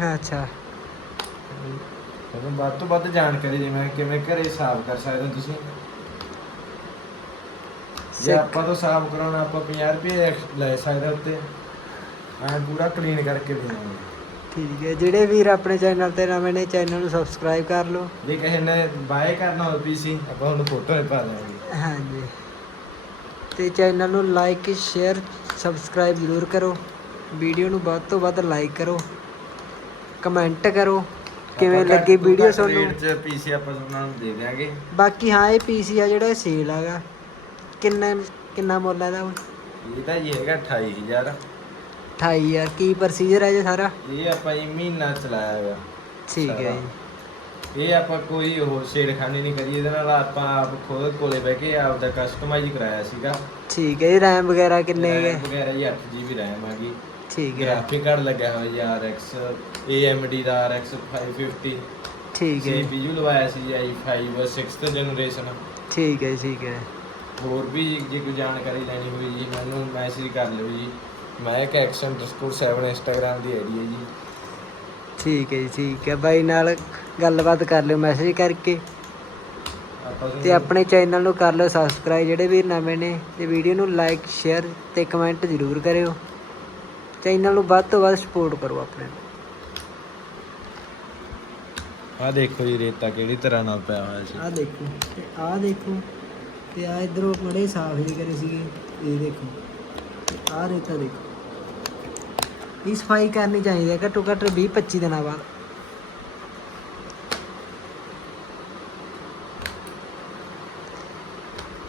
ਹਾਂ ਅੱਛਾ। ਤੁਹਾਨੂੰ ਵੱਧ ਤੋਂ ਵੱਧ ਜਾਣਕਾਰੀ ਜਿਵੇਂ ਕਿਵੇਂ ਘਰੇ ਸਾਫ਼ ਕਰ ਸਕਦੇ ਹੋ ਤੁਸੀਂ? ਜੇ ਸਿੱਖ- ਆਪਾਂ ਤੋਂ ਸਾਫ਼ ਕਰਾਉਣਾ ਆਪਾਂ 50 ਰੁਪਏ ਐਕਸ- ਲੈ ਸਕਦੇ ਹਾਂ ਉੱਤੇ। ਐਂ ਪੂਰਾ ਕਲੀਨ ਕਰਕੇ ਦੇਵਾਂਗੇ ਠੀਕ ਹੈ। ਜਿਹੜੇ ਵੀਰ ਆਪਣੇ ਚੈਨਲ ਤੇ ਨਵੇਂ ਨੇ ਚੈਨਲ ਨੂੰ ਸਬਸਕ੍ਰਾਈਬ ਕਰ ਲਓ। ਜੇ ਕਿਸੇ ਨੇ ਬਾਏ ਕਰਨਾ ਹੋਵੇ ਪੀਸੀ ਆਪਾਂ ਉਹਨੂੰ ਫੋਟੋ ਪਾ ਦੇਵਾਂਗੇ ਹਾਂਜੀ। ਤੇ ਚੈਨਲ ਨੂੰ ਲਾਈਕ ਸ਼ੇਅਰ ਸਬਸਕ੍ਰਾਈਬ ਜ਼ਰੂਰ ਕਰੋ। ਵੀਡੀਓ ਨੂੰ ਵੱਧ ਤੋਂ ਵੱਧ ਲਾਈਕ ਕਰੋ। ਕਮੈਂਟ ਕਰੋ ਕਿਵੇਂ ਲੱਗੀ ਵੀਡੀਓ ਤੁਹਾਨੂੰ rate 'ਚ ਪੀਸੀ ਆਪਾਂ ਉਹਨਾਂ ਨੂੰ ਦੇ ਦਿਆਂਗੇ। ਬਾਕੀ ਹਾਂ ਇਹ ਪੀਸੀ ਆ ਜਿਹੜਾ ਸੇਲ ਹੈਗਾ ਕਿੰਨਾ ਕਿੰਨਾ ਮੁੱਲ ਹੈ ਇਹਦਾ ਇਹ ਤਾਂ ਜੀ ਹੈਗਾ 28000 28000 ਕੀ ਪ੍ਰੋਸੀਜਰ ਹੈ ਜੀ ਸਾਰਾ? ਇਹ ਆਪਾਂ ਇਹ ਮਹੀਨਾ ਚਲਾਇਆ ਹੈਗਾ ਠੀਕ ਹੈ ਸਾਰਾ। ਇਹ ਆਪਾਂ ਕੋਈ ਹੋਰ ਛੇੜਖਾਨੀ ਨਹੀਂ ਕਰੀ ਇਹਦੇ ਨਾਲ ਆਪਾਂ ਆਪ ਖੁਦ ਕੋਲੇ ਬਹਿ ਕੇ ਆਪ ਦਾ ਕਸਟਮਾਈਜ਼ ਕਰਾਇਆ ਸੀਗਾ। ਜੀ ਠੀਕ ਹੈ ਜੀ ਰੈਮ ਵਗੈਰਾ ਕਿੰਨੇ RAM ਹੈਗੇ? ਵਗੈਰਾ ਜੀ 8 GB RAM ਆ ਗਈ। ਠੀਕ ਹੈ। ਗ੍ਰਾਫਿਕ ਕਾਰਡ ਲੱਗਿਆ ਹੋਇਆ ਜੀ RX AMD ਦਾ RX 550 ਠੀਕ ਹੈ। CPU ਲਵਾਇਆ ਸੀ ਜੀ i5 6th ਜਨਰੇਸ਼ਨ ਠੀਕ ਹੈ ਠੀਕ ਹੈ। ਹੋਰ ਵੀ ਜੇ ਕੋਈ ਜਾਣਕਾਰੀ ਲੈਣੀ ਹੋਈ ਜੀ ਮੈਨੂੰ ਮੈਸੇਜ ਕਰ ਲਿਓ ਜੀ। ਮੈਂ ਇੱਕ x_7 ਇੰਸਟਾਗ੍ਰam ਦੀ ਆਈਡੀ ਹੈ ਜੀ। ਠੀਕ ਹੈ ਜੀ ਠੀਕ ਹੈ। ਬਾਈ ਨਾਲ ਗੱਲਬਾਤ ਕਰ ਲਿਓ ਮੈਸੇਜ ਕਰਕੇ। ਤੇ ਆਪਣੇ ਚੈਨਲ ਨੂੰ ਕਰ ਲਿਓ ਸਬਸਕ੍ਰਾਈਬ ਜਿਹੜੇ ਵੀਰ ਨਵੇਂ ਨੇ ਤੇ ਵੀਡੀਓ ਨੂੰ ਲਾਈਕ ਸ਼ੇਅਰ ਤੇ ਕਮੈਂਟ ਜ਼ਰੂਰ ਕਰਿਓ। ਚੈਨਲ ਨੂੰ ਵੱਧ ਤੋਂ ਵੱਧ ਸਪੋਰਟ ਕਰੋ ਆਪਣੇ ਨੂੰ। ਆਹ ਦੇਖੋ ਜੀ ਰੇਤਾ ਕਿਹੜੀ ਤਰ੍ਹਾਂ ਨਾਲ ਪਿਆ ਹੋਇਆ ਸੀ। ਆਹ ਦੇਖੋ ਤੇ ਆਹ ਦੇਖੋ ਤੇ ਆ ਇਧਰੋਂ ਮੜੇ ਸਾਫ਼ ਹੀ ਕਰੇ ਸੀਗੇ ਇਹ ਦੇਖੋ ਤੇ ਆਹ ਰੇਤਾ ਦੇਖੋ। ਇਹ ਸਫ਼ਾਈ ਕਰਨੀ ਚਾਹੀਦੀ ਹੈ ਘੱਟੋ ਘੱਟ 20 25 ਦਿਨਾਂ ਬਾਅਦ।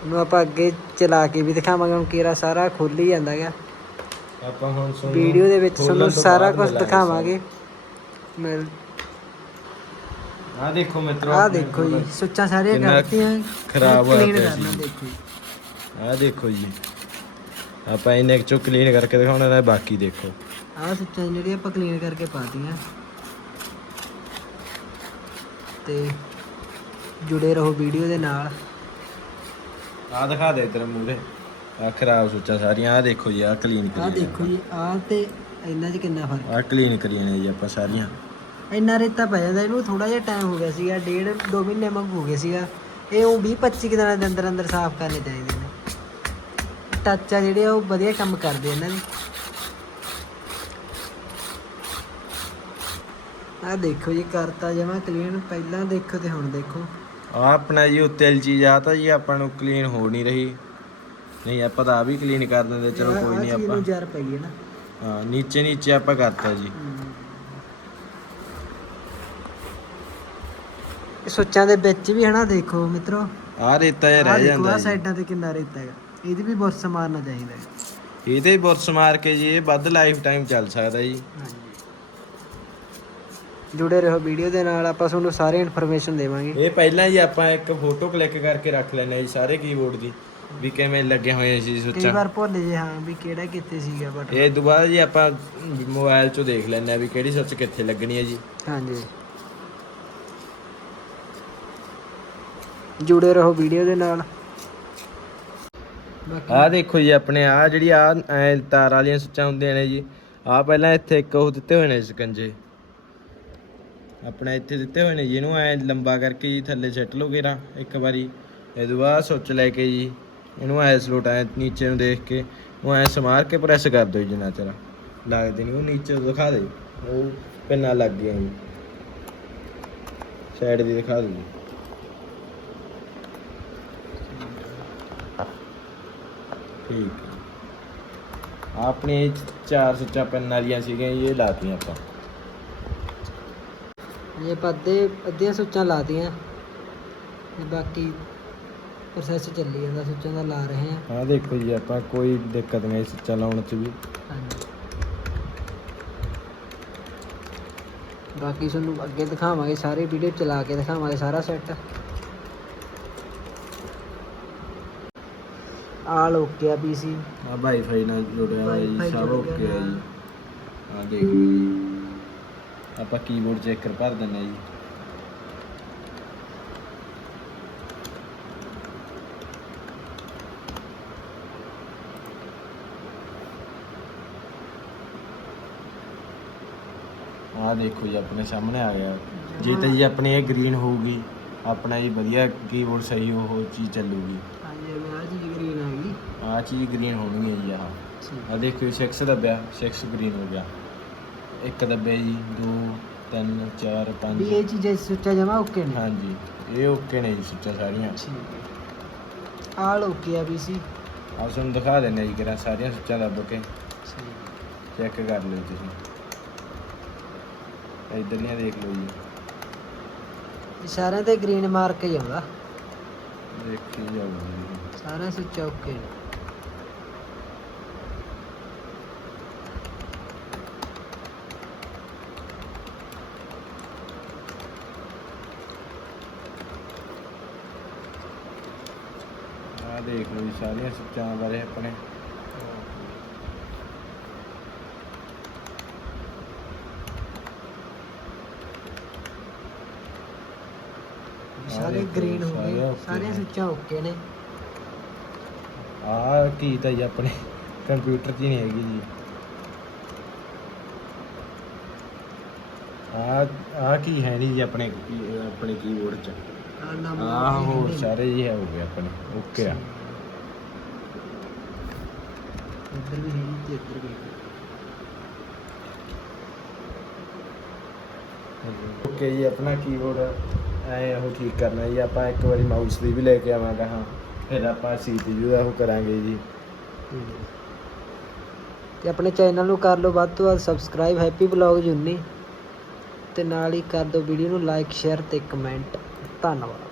ਨੂੰ ਆਪਾਂ ਅੱਗੇ ਚਲਾ ਕੇ ਵੀ ਦਿਖਾਵਾਂਗੇ ਹੁਣ ਕੀਰਾ ਸਾਰਾ ਖੁੱਲ ਹੀ ਜਾਂਦਾ ਹੈਗਾ। ਆਪਾਂ ਹੁਣ ਤੁਹਾਨੂੰ ਵੀਡੀਓ ਦੇ ਵਿੱਚ ਤੁਹਾਨੂੰ ਸਾਰਾ ਕੁਝ ਦਿਖਾਵਾਂਗੇ। ਮਿਲ ਆਹ ਦੇਖੋ ਮਿੱਤਰੋ ਆਪਣੇ ਦੇਖੋ ਜੀ। ਸੁੱਚਾਂ ਸਾਰੀਆਂ ਕਿੰਨਾ ਕਰਤੀਆਂ ਖਰਾਬ ਹੋਇਆ ਪਿਆ ਸੀ। ਆਹ ਦੇਖੋ ਜੀ। ਆਪਾਂ ਇਹਨੇ ਚੋਂ ਕਲੀਨ ਕਰਕੇ ਦਿਖਾਉਣਾ ਹੈ ਬਾਕੀ ਦੇਖੋ। ਆਹ ਸੁੱਚਾਂ ਜਿਹੜੀਆਂ ਆਪਾਂ ਕਲੀਨ ਕਰਕੇ ਪਾਤੀਆਂ। ਤੇ ਜੁੜੇ ਰਹੋ ਵੀਡੀਓ ਦੇ ਨਾਲ। ਆਹ ਦਿਖਾ ਦੇ ਤੇਰੇ ਮੂਰੇ ਆਹ ਖਰਾਬ ਸੁੱਚਾ ਸਾਰੀਆਂ ਆਹ ਦੇਖੋ ਜੀ ਆਹ ਕਲੀਨ ਕਰੀ ਦੇਖੋ ਜੀ ਆਹ ਤੇ ਇਹਨਾਂ 'ਚ ਕਿੰਨਾ ਫ਼ਰਕ? ਆਹ ਕਲੀਨ ਕਰੀ ਨੇ ਜੀ ਆਪਾਂ ਸਾਰੀਆਂ। ਇੰਨਾ ਰੇਤਾ ਪੈ ਜਾਂਦਾ ਇਹਨੂੰ ਥੋੜਾ ਜਿਹਾ ਟਾਈਮ ਹੋ ਗਿਆ ਸੀਗਾ ਡੇਢ ਦੋ ਮਹੀਨੇ ਮੰਗ ਹੋ ਗਏ ਸੀਗਾ। ਇਹ ਉਹ 20 25 ਕੁ ਦਿਨਾਂ ਦੇ ਅੰਦਰ ਅੰਦਰ ਸਾਫ਼ ਕਰਨੇ ਚਾਹੀਦੇ ਨੇ। ਟੱਚ ਆ ਜਿਹੜੇ ਆ ਉਹ ਵਧੀਆ ਕੰਮ ਕਰਦੇ ਇਹਨਾਂ ਦੇ। ਆਹ ਦੇਖੋ ਜੀ ਕਰਤਾ ਜਮਾ ਕਲੀਨ ਪਹਿਲਾਂ ਦੇਖੋ ਤੇ ਹੁਣ ਦੇਖੋ। ਆਹ ਆਪਣਾ ਜੀ ਉੱਤੇ ਚੀਜ਼ ਆ ਤਾਂ ਜੀ ਆਪਾਂ ਨੂੰ ਕਲੀਨ ਹੋ ਨਹੀਂ ਰਹੀ। ਨਹੀਂ ਆਪਾਂ ਤਾਂ ਆ ਵੀ ਕਲੀਨ ਕਰ ਦਿੰਦੇ ਚਲੋ ਕੋਈ ਨਹੀਂ ਆਪਾਂ। ਨੂੰ ਜ਼ਰ ਪਈ ਹੈ ਨਾ। ਹਾਂ ਨੀਚੇ ਨੀਚੇ ਆਪਾਂ ਕਰਤਾ ਜੀ। ਇਹ ਸੁੱਚਾਂ ਦੇ ਵਿੱਚ ਵੀ ਹਨਾ ਦੇਖੋ ਮਿੱਤਰੋ। ਆਹ ਰੇਤਾ ਜਿਹਾ ਰਹਿ ਜਾਂਦਾ ਜੀ। ਸਾਈਡਾਂ ਤੇ ਕਿੰਨਾ ਰੇਤਾ ਹੈਗਾ। ਇਹਦੀ ਵੀ ਬੁਰਸ ਮਾਰਨਾ ਚਾਹੀਦਾ ਹੈ। ਇਹਦੇ ਹੀ ਬੁਰਸ ਮਾਰ ਕੇ ਜੀ ਇਹ ਵੱਧ ਲਾਈਫ ਟਾਈਮ ਚੱਲ ਸਕਦਾ ਜੀ। ਜੁੜੇ ਰਹੋ ਵੀਡੀਓ ਦੇ ਨਾਲ ਆਪਾਂ ਤੁਹਾਨੂੰ ਸਾਰੇ ਇਨਫੋਰਮੇਸ਼ਨ ਦੇਵਾਂਗੇ। ਇਹ ਪਹਿਲਾਂ ਜੀ ਆਪਾਂ ਇੱਕ ਫੋਟੋ ਕਲਿੱਕ ਕਰਕੇ ਰੱਖ ਲੈਣਾ ਜੀ ਸਾਰੇ ਕੀਬੋਰਡ ਦੀ। ਵੀ ਕਿਵੇਂ ਲੱਗੇ ਹੋਏ ਸੀ ਕਈ ਸੁੱਚਾ? ਵਾਰ ਭੁੱਲ ਜੇ ਹਾਂ ਵੀ ਕਿਹੜਾ ਕਿੱਥੇ ਸੀਗਾ ਬਟ ਇਹ ਤੋਂ ਬਾਅਦ ਜੀ ਆਪਾਂ ਮੋਬਾਈਲ 'ਚੋਂ ਦੇਖ ਲੈਂਦੇ ਆ ਵੀ ਕਿਹੜੀ ਸੁੱਚ ਕਿੱਥੇ ਲੱਗਣੀ ਹੈ ਜੀ। ਹਾਂਜੀ। ਜੁੜੇ ਰਹੋ ਵੀਡੀਓ ਦੇ ਨਾਲ। ਬਾਕੀ ਆਹ ਦੇਖੋ ਜੀ ਆਪਣੇ ਆ ਜਿਹੜੀ ਆ ਤਾਰ ਵਾਲੀਆਂ ਸੁੱਚਾਂ ਹੁੰਦੀਆਂ ਨੇ ਜੀ ਆ ਪਹਿਲਾਂ ਇੱਥੇ ਇੱਕ ਉਹ ਦਿੱਤੇ ਹੋਏ ਨੇ ਸਕੰਜੇ। ਆਪਣਾ ਇੱਥੇ ਦਿੱਤੇ ਹੋਏ ਨੇ ਜੀ ਇਹਨੂੰ ਐ ਲੰਬਾ ਕਰਕੇ ਜੀ ਥੱਲੇ ਸੱਟ ਲਓ ਘੇਰਾ ਇੱਕ ਵਾਰੀ। ਇਹ ਤੋਂ ਬਾਅਦ ਸੁੱਚ ਲੈ ਕੇ ਜੀ। ਇਹਨੂੰ ਐ ਸਲੋਟ ਐ ਨੀਚੇ ਨੂੰ ਦੇਖ ਕੇ ਉਹ ਐ ਸਮਾਰ ਕੇ ਪ੍ਰੈਸ ਕਰ ਦਿਓ ਜਿੰਨਾ ਚਿਰ। ਲੱਗਦੇ ਨਹੀਂ ਉਹ ਨੀਚੇ ਦਿਖਾ ਦੇ। ਉਹ ਪਿੰਨਾ ਲੱਗ ਗਿਆ ਜੀ। ਸਾਈਡ ਦੀ ਦਿਖਾ ਦਿਓ ਠੀਕ ਹੈ। ਚਾਰ ਸੁੱਚਾ ਪੈਨ ਵਾਲੀਆਂ ਸੀਗੀਆਂ ਇਹ ਲਾਤੀਆਂ ਆਪਾਂ। ਇਹ ਆਪਾਂ ਅੱਧੇ, ਅੱਧੀਆਂ ਸੁੱਚਾਂ ਲਾਤੀਆਂ। ਬਾਕੀ ਪ੍ਰੋਸੈਸ ਚੱਲੀ ਜਾਂਦਾ ਸੁੱਚਾਂ ਦਾ ਲਾ ਰਹੇ ਆ ਆਹ ਦੇਖੋ ਜੀ ਆਪਾਂ ਕੋਈ ਦਿੱਕਤ ਨਹੀਂ ਸੁੱਚਾ ਲਾਉਣ 'ਚ ਵੀ। ਹਾਂਜੀ। ਬਾਕੀ ਤੁਹਾਨੂੰ ਅੱਗੇ ਦਿਖਾਵਾਂਗੇ ਸਾਰੇ ਵੀਡੀਓ ਚਲਾ ਕੇ ਦਿਖਾਵਾਂਗੇ ਸਾਰਾ ਸੈੱਟ ਆਲ ਓਕੇ ਆ ਪੀਸੀ ਆ ਵਾਈਫਾਈ ਨਾਲ ਜੁੜਿਆ ਹੋਇਆ ਜੀ Wi-Fi ਸਭ ਜੁੜਿਆ ਓਕੇ ਹੈ ਜੀ। ਹੋਇਆ। ਆ ਦੇਖ ਜੀ। ਆਪਾਂ ਕੀਬੋਰਡ ਚੈੱਕ ਕਰ ਭਰ ਦਿੰਦੇ ਹਾਂ ਜੀ। ਆਹ ਦੇਖੋ ਜੀ ਆਪਣੇ ਸਾਹਮਣੇ ਆ ਗਿਆ। ਜੇ ਤਾਂ ਜੀ ਆਪਣੀ ਇਹ ਗ੍ਰੀਨ ਹੋਊਗੀ ਆਪਣਾ ਜੀ ਵਧੀਆ ਕੀਬੋਰਡ ਸਹੀ ਉਹ ਚੀਜ਼ ਚੱਲੂਗੀ। ਹਾਂਜੀ ਆ ਚੀਜ਼ ਗ੍ਰੀਨ ਆ ਗਈ। ਆਹ ਚੀਜ਼ ਗ੍ਰੀਨ ਹੋਣੀ ਹੈ ਜੀ ਆਹ। ਆ ਦੇਖੋ 6 ਦੱਬਿਆ 6 ਗ੍ਰੀਨ ਹੋ ਗਿਆ। ਇੱਕ ਦੱਬਿਆ ਜੀ 2 3 4 ਵੀ 5 ਇਹ ਚੀਜ਼ਾਂ ਸੁੱਚਾ ਜਮਾ ਓਕੇ ਨੇ? ਹਾਂਜੀ ਇਹ ਓਕੇ ਨੇ ਜੀ ਸੁੱਚਾ ਸਾਰੀਆਂ। ਠੀਕ ਹੈ। ਆਲ ਓਕੇ ਆ ਵੀ ਸੀ। ਤੁਹਾਨੂੰ ਦਿਖਾ ਦਿੰਦੇ ਜੀ ਕਿਰਾ ਸਾਰੀਆਂ ਸੁੱਚਾਂ ਦੱਬ ਕੇ। ਚੈੱਕ ਕਰ ਲਿਓ ਤੁਸੀਂ। ਇਧਰਲੀਆਂ ਦੇਖ ਲਓ ਜੀ। ਸਾਰਿਆਂ ਤੇ ਗ੍ਰੀਨ ਮਾਰਕ ਹੀ ਆਉਂਦਾ। ਦੇਖੀ ਜਾਊਗੀ ਜੀ। ਸਾਰਾ ਸੁੱਚਾ ਓਕੇ ਆਹ ਦੇਖ ਲਓ ਜੀ ਸਾਰੀਆਂ ਸੁੱਚਾਂ ਬਾਰੇ ਆਪਣੇ। ਸਾਰੇ ਦੇਖੋ ਗ੍ਰੀਨ ਹੋ ਸਾਰੇ ਗਏ okay ਸਾਰੇ ਨੇ। ਸੁੱਚਾ ਓਕੇ ਨੇ। ਆਹ ਕੀ ਤਾਂ ਜੀ ਆਪਣੇ ਕੰਪਿਊਟਰ 'ਚ ਹੀ ਨਹੀਂ ਹੈਗੀ ਜੀ। ਆਹ ਆਹ ਕੀ ਹੈ ਨਹੀਂ ਜੀ ਆਪਣੇ ਕੀ- ਆਪਣੇ ਕੀਬੋਰਡ 'ਚ। ਆ ਨਾਮ ਹੋਰ ਸਾਰੇ ਜੀ ਹੈ ਹੋ ਗਏ ਆਪਣੇ ਓਕੇ ਆ। ਇੱਧਰ ਵੀ ਹੈ ਨਹੀਂ ਤੇ ਇੱਧਰ ਵੀ ਓਕੇ ਜੀ ਆਪਣਾ ਕੀਬੋਰਡ ਐ ਉਹ ਠੀਕ ਕਰਨਾ ਜੀ, ਆਪਾਂ ਇੱਕ ਵਾਰੀ ਮਾਊਸ ਦੀ ਵੀ ਲੈ ਕੇ ਆਵਾਂਗੇ, ਹਾਂ। ਫਿਰ ਆਪਾਂ CPU ਦਾ ਉਹ ਕਰਾਂਗੇ ਜੀ। ਤੇ ਆਪਣੇ ਚੈਨਲ ਨੂੰ ਕਰ ਲਓ ਵੱਧ ਤੋਂ ਵੱਧ ਸਬਸਕ੍ਰਾਈਬ ਹੈਪੀ ਬਲੌਗ ਜੁੰਨੀ। ਤੇ ਨਾਲ ਹੀ ਕਰ ਦਿਓ ਵੀਡੀਓ ਨੂੰ ਲਾਈਕ ਸ਼ੇਅਰ ਤੇ ਕਮੈਂਟ ਧੰਨਵਾਦ।